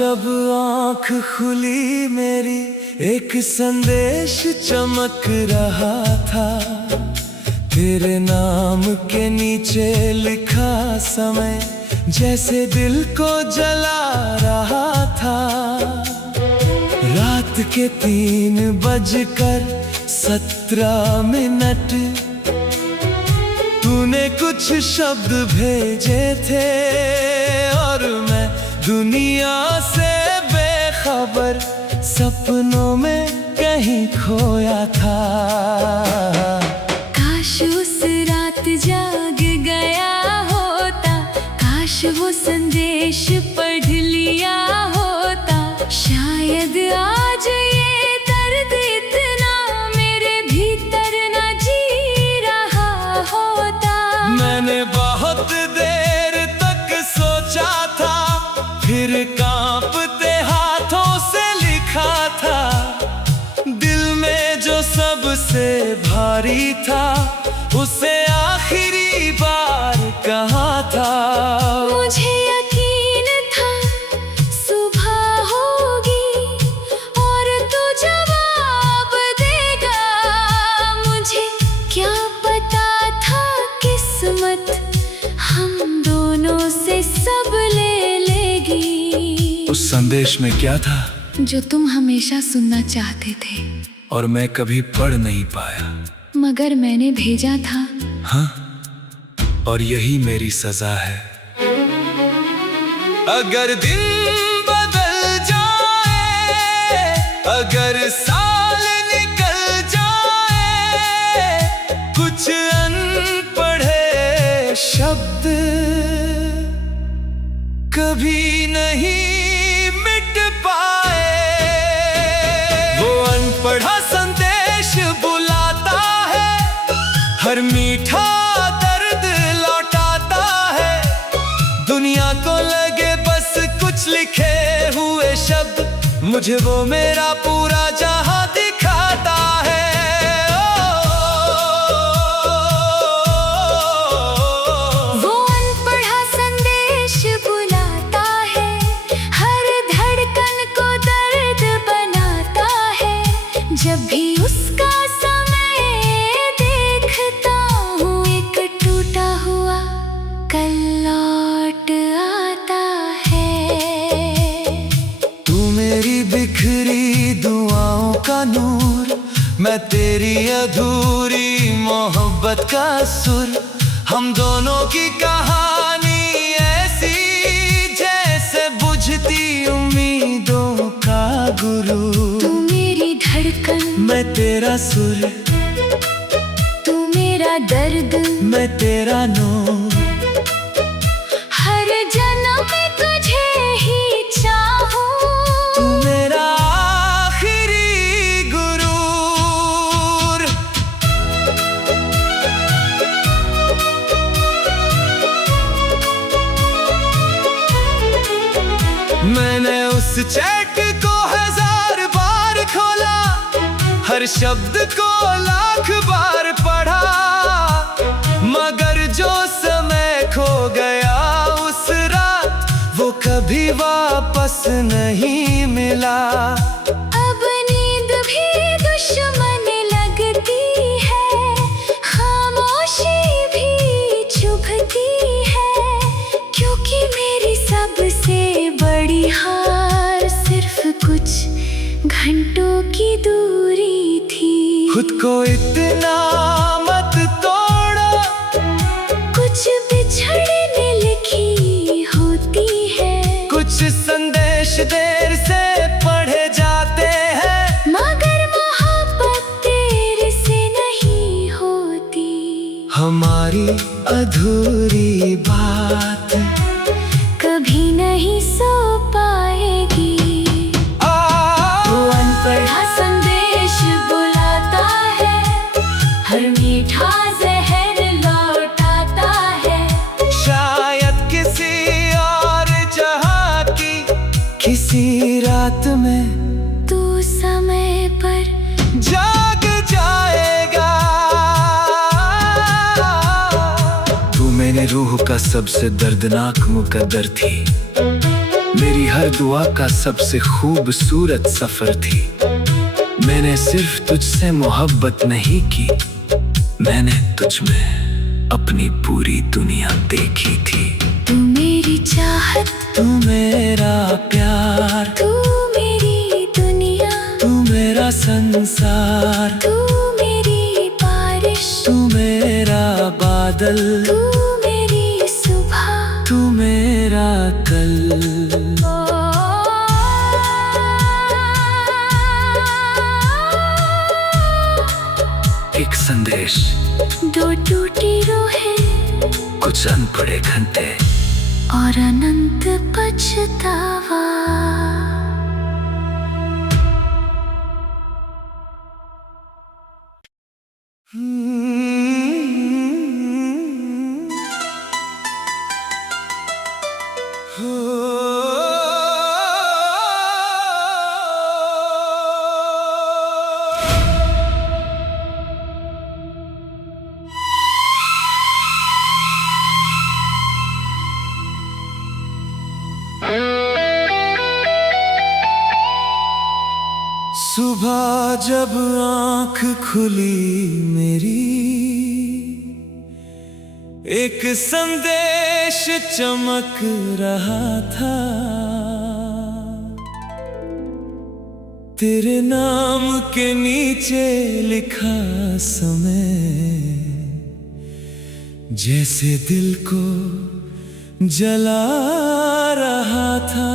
जब आँख खुली मेरी एक संदेश चमक रहा था। तेरे नाम के नीचे लिखा समय जैसे दिल को जला रहा था। रात के 3:17 तूने कुछ शब्द भेजे थे और मैं दुनिया से बेखबर सपनों में कहीं खोया था। काश उस रात जाग गया होता, काश वो संदेश पढ़ लिया होता। शायद आज ये दर्द इतना मेरे भीतर न जी रहा होता। मैंने बहुत देर तक सोचा था, फिर कांपते हाथों से लिखा था। दिल में जो सबसे भारी था उसे आखिरी बार कहा था। मुझे यकीन था सुबह होगी और तू जवाब देगा। मुझे क्या पता था किस्मत हम दोनों से सब ले लेगी। उस संदेश में क्या था जो तुम हमेशा सुनना चाहते थे और मैं कभी पढ़ नहीं पाया, मगर मैंने भेजा था। हाँ, और यही मेरी सजा है। अगर दिन बदल जाए, अगर साल निकल जाए, कुछ अनपढ़े शब्द कभी नहीं मिट पाए। वो अनपढ़ा संदेश बुलाता है, हर मीठा दर्द लौटाता है। दुनिया को लगे बस कुछ लिखे हुए शब्द, मुझे वो मेरा पूरा जहां दिखाता है। वो अनपढ़ा संदेश बुलाता है, हर धड़कन को दर्द बनाता है। जब भी उसका समय देखता हूँ, एक टूटा हुआ कल लौट आता है। तू मेरी बिखरी दुआओं का नूर, मैं तेरी अधूरी मोहब्बत का सुर। हम दोनों की कहानी ऐसी जैसे बुझती उम्मीदों का गुरु। तू मेरी धड़कन, मैं तेरा सुर, तू मेरा दर्द, मैं तेरा नूर। हर जन्म में तुझे ही चाहूं। तू मेरा आखिरी गुरूर। मैंने उस चैट को 1000 बार खोला, हर शब्द को लाख बार पढ़ा, मगर जो समय खो गया उस रात वो कभी वापस नहीं मिला। अब नींद भी दुश्मन लगती है, खामोशी भी चुभती है। क्योंकि मेरी सबसे बड़ी हार सिर्फ कुछ घंटों की दूरी थी। खुद को इतना मत तोड़ो, कुछ बिछड़ने लिखी होती है। कुछ संदेश देर से पढ़े जाते हैं, मगर मोहब्बत तेरे से नहीं होती। हमारी अधूरी बात कभी नहीं सो पाएगी। वो अनपढ़ा संदेश बुलाता है, हर मीठा जहर लौटाता है। शायद किसी और जहां की किसी रात में तू समय पर जाग जाएगा। तू मेरे रूह का सबसे दर्दनाक मुकद्दर थी। मेरी हर दुआ का सबसे खूबसूरत सफर थी। मैंने सिर्फ तुझसे मोहब्बत नहीं की, मैंने तुझ में अपनी पूरी दुनिया देखी थी। तू मेरी चाहत, तू मेरा प्यार, तू मेरी दुनिया, तू मेरा संसार, तू मेरी बारिश, तू मेरा बादल, तू मेरी सुबह, तू मेरा कल। एक संदेश, दो टूटी रूहें, कुछ अनपढ़े घंटे और अनंत पछतावा। सुबह जब आँख खुली मेरी, एक संदेश चमक रहा था। तेरे नाम के नीचे लिखा समय, जैसे दिल को जला रहा था।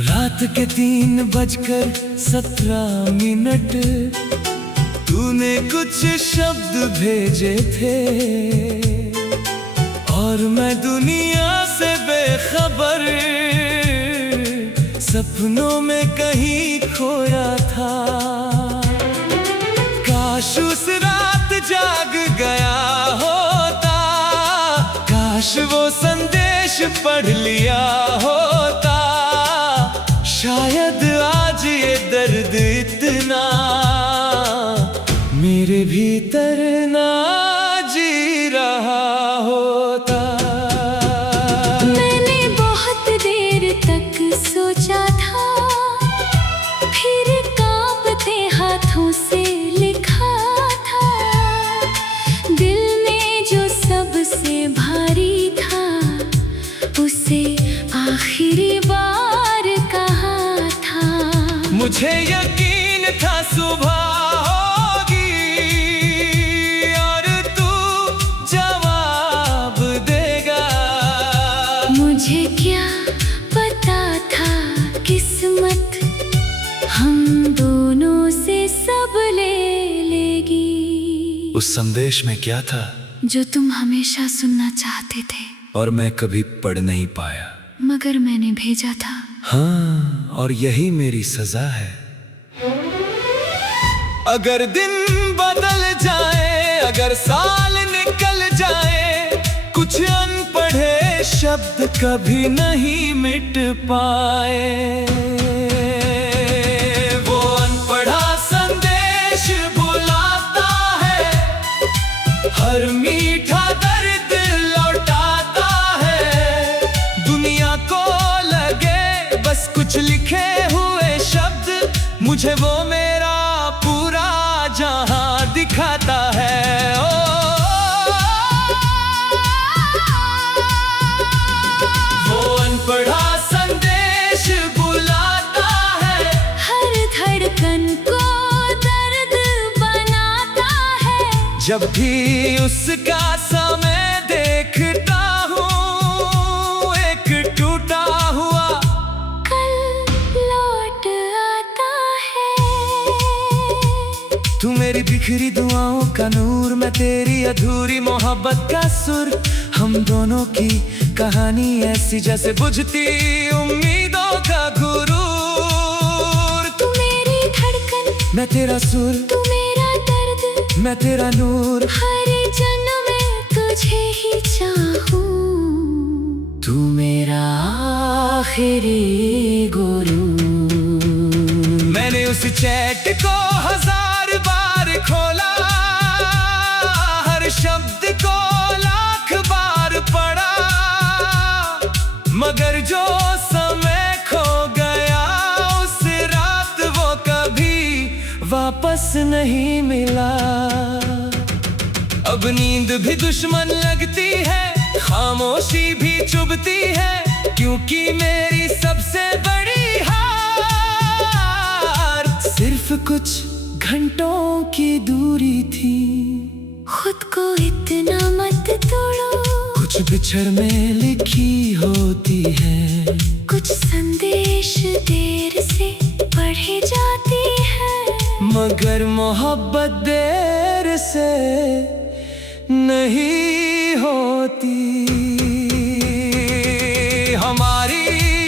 रात के 3:17 तूने कुछ शब्द भेजे थे, और मैं दुनिया से बेखबर सपनों में कहीं खोया था। काश उस रात जाग गया होता, काश वो संदेश पढ़ लिया होता। शायद आज ये दर्द इतना मेरे भीतर ना जी रहा होता। मैंने बहुत देर तक सोचा था, फिर कांपते हाथों से लिखा था। दिल में जो सबसे भारी था, उसे आखिरी बार कहा था। मुझे यकीन था सुबह होगी और तू जवाब देगा। मुझे क्या पता था किस्मत हम दोनों से सब ले लेगी। उस संदेश में क्या था जो तुम हमेशा सुनना चाहते थे, और मैं कभी पढ़ नहीं पाया, मगर मैंने भेजा था। हाँ, और यही मेरी सजा है। अगर दिन बदल जाए, अगर साल निकल जाए, कुछ अनपढ़े शब्द कभी नहीं मिट पाए। वो अनपढ़ा संदेश बुलाता है, हर मीठा दर्द लौटाता है। दुनिया को लगे बस कुछ लिखे हुए शब्द, मुझे वो मेरा पूरा जहां दिखाता है। ओ, वो अनपढ़ा संदेश बुलाता है, हर धड़कन को दर्द बनाता है। जब भी उसका समय देखता हूँ, एक टूटा हुआ कल लौट आता है। तू मेरी बिखरी दुआओं का नूर, मैं तेरी अधूरी मोहब्बत का सुर। हम दोनों की कहानी ऐसी जैसे बुझती उम्मीदों का गुरूर। तू मेरी धड़कन, मैं तेरा सुर, तू मेरा दर्द, मैं तेरा नूर। हर जन्म में तुझे ही चाहूं। तू मेरा आखिरी गुरु। मैंने उस चैट को 1000 नहीं मिला। अब नींद भी दुश्मन लगती है, खामोशी भी चुभती है, क्योंकि मेरी सबसे बड़ी हार सिर्फ कुछ घंटों की दूरी थी। खुद को इतना मत तोड़ो, कुछ बिछड़ में लिखी होती है, कुछ संदेश देर से पढ़े जाती है, मगर मोहब्बत देर से नहीं होती। हमारी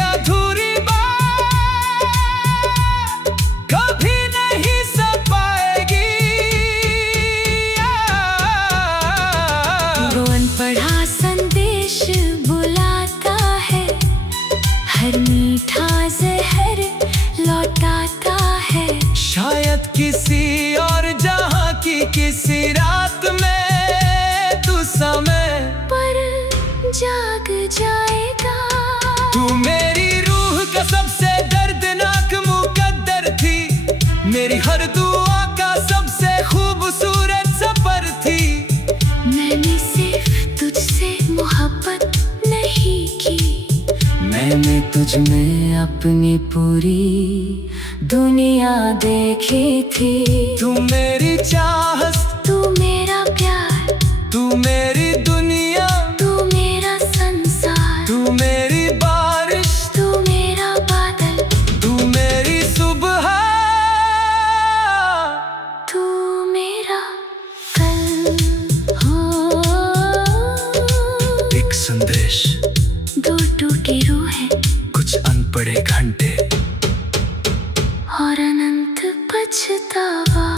अधूरी बात कभी नहीं सध पाएगी। वो अनपढ़ा संदेश बुलाता है, हर मीठा जहर लौटाता है। शायद किसी और जहां की किसी रात में तू समय पर जाग जाएगा। तू मेरी रूह का सबसे दर्दनाक मुकद्दर थी, मेरी हर दुआ का सबसे खूबसूरत सफर थी। मैंने सिर्फ तुझसे मोहब्बत नहीं की, मैंने तुझ में अपनी पूरी दुनिया देखी थी। तू मेरी चाहत, तू मेरा प्यार, तू मेरी दुनिया, तू मेरा संसार, तू मेरी बारिश, तू मेरा बादल, तू मेरी सुबह, तू मेरा कल हो। एक संदेश, दो टूटी रूहें कुछ अनपढ़े घंटे और अनंत पछतावा।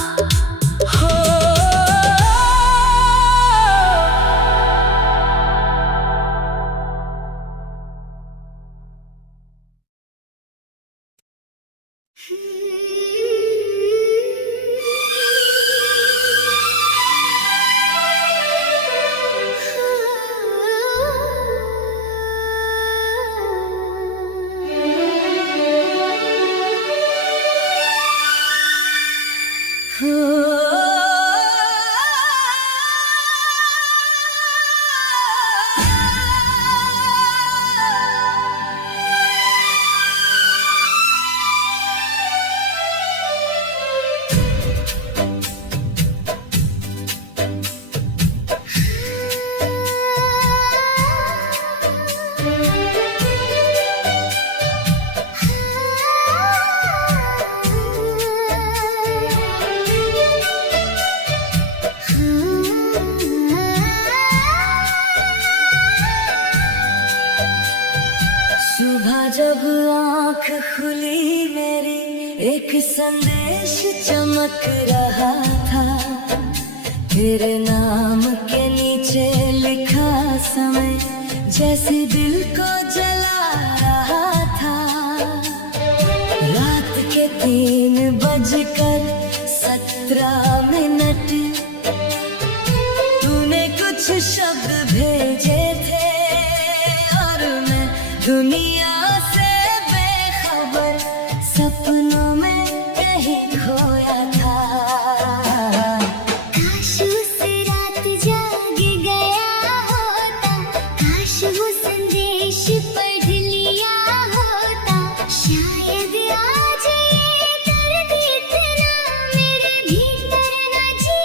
जब आँख खुली मेरी, एक संदेश चमक रहा था। तेरे नाम के नीचे लिखा समय जैसे दिल को जला रहा था। रात के 3:17 तूने कुछ शब्द भेजे थे और मैं दुनिया से बेखबर सपनों में कहीं खोया था। काश उस रात जाग गया होता, काश वो संदेश पढ़ लिया होता, शायद आज ये दर्द इतना मेरे भीतर न जी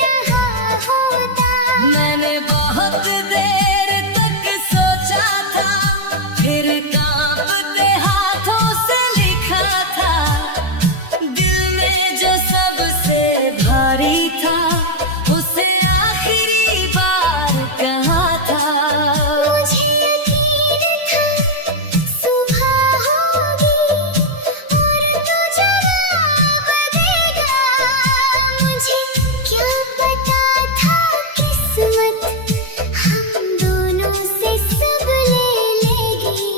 रहा होता। मैंने बहुत देर तक सोचा था, फिर कांपते हाथों से लिखा था। दिल में जो सबसे भारी था, उसे आखिरी बार कहा था। मुझे यकीन था सुबह होगी और तू जवाब देगा। मुझे क्या पता था किस्मत हम दोनों से सब ले लेगी।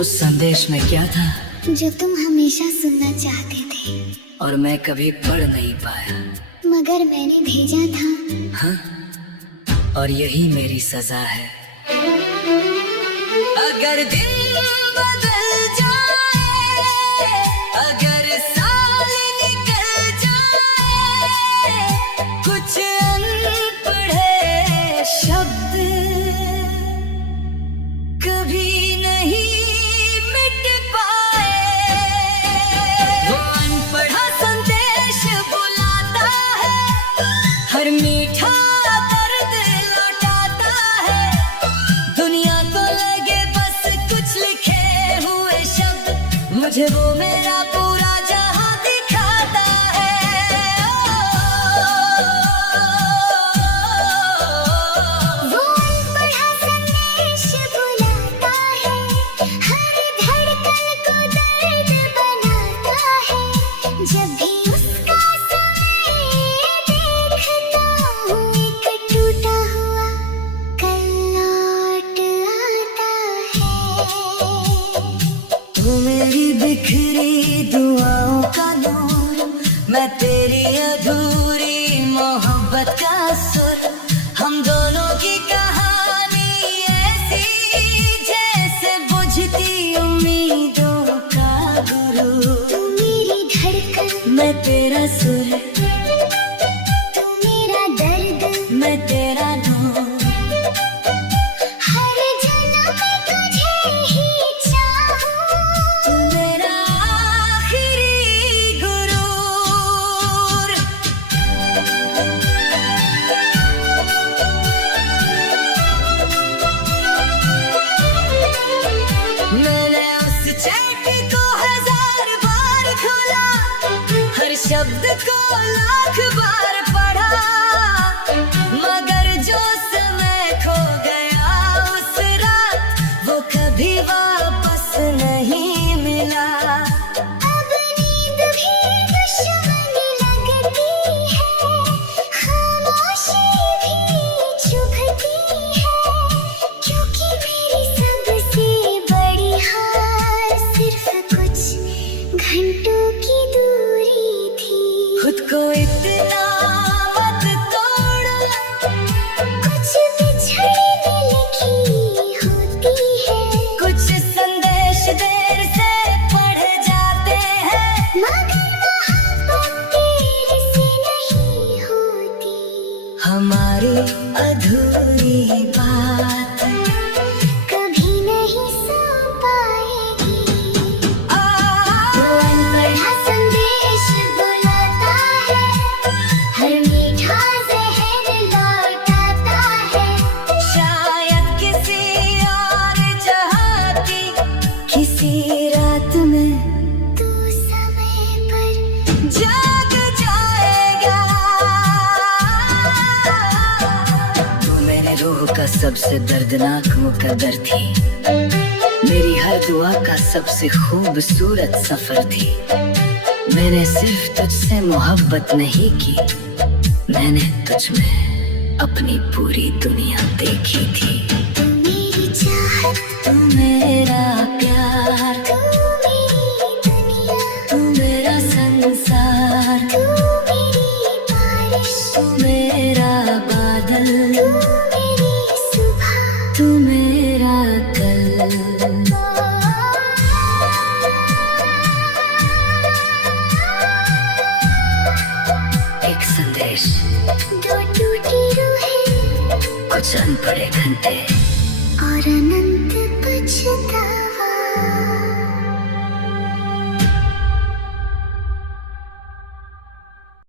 उस संदेश में क्या था जो तुम हमेशा सुनना चाहते थे, और मैं कभी पढ़ नहीं पाया। मगर मैंने भेजा था। हाँ, और यही मेरी सजा है। अगर दिन बदल जाए, अगर साल निकल जाए, मीठा दर्द लौटाता है। दुनिया को लगे बस कुछ लिखे हुए शब्द, मुझे वो मेरा पूरा जहां दिखाता है। वो अनपढ़ा संदेश बुलाता है, हर धड़कन को दर्द बनाता है। जब भी उसका समय देखता हूँ, एक टूटा हुआ कल लौट आता है। तू मेरी बिखरी दुआओं का नूर, मैं तेरी अधूरी मोहब्बत का सुर। हम दोनों की कहानी ऐसी जैसे बुझती उम्मीदों का गुरूर। तू मेरी धड़कन, मैं तेरा सुर, तू मेरा दर्द, मैं तेरा नूर। हर जन्म में तुझे ही चाहूं। तू मेरा आखिरी गुरूर। मैंने उस चैट को 1000 बार खोला, हर शब्द को लाख बार पढ़ा, मगर जो समय खो गया उस रात, वो कभी वापस नहीं मिला। अब नींद भी दुश्मन लगती है, खामोशी भी चुभती है, क्योंकि मेरी सबसे बड़ी हार सिर्फ कुछ घंटों की दूरी थी। खुद को इतना मत तोड़, कुछ बिछड़ने लिखी होती है, कुछ संदेश देर से पढ़ जाते हैं, मगर मोहब्बत देर से नहीं होती। हमारी अधूरी बात कभी नहीं सो पाएगी। आ, वो अनपढ़ा संदेश बुलाता है, हर मीठा जहर लौटाता है। शायद किसी और चाहती किसी रात में तू समय पर जाग जाएगा। तू मेरी रूह का सबसे दर्दनाक मुकद्दर थी, मेरी हर दुआ का सबसे खूबसूरत सफर थी। मैंने सिर्फ तुझसे मोहब्बत नहीं की, मैंने तुझ में अपनी पूरी दुनिया देखी थी। तू मेरी चाहत, तू मेरा प्यार, तू मेरी दुनिया, तू मेरा संसार, तू मेरी बारिश, तू मेरा बादल, तू मेरी सुबह। तू मेरा कल। एक संदेश, दो टूटी रूहें कुछ अनपढ़े घंटे, और अनंत पछतावा।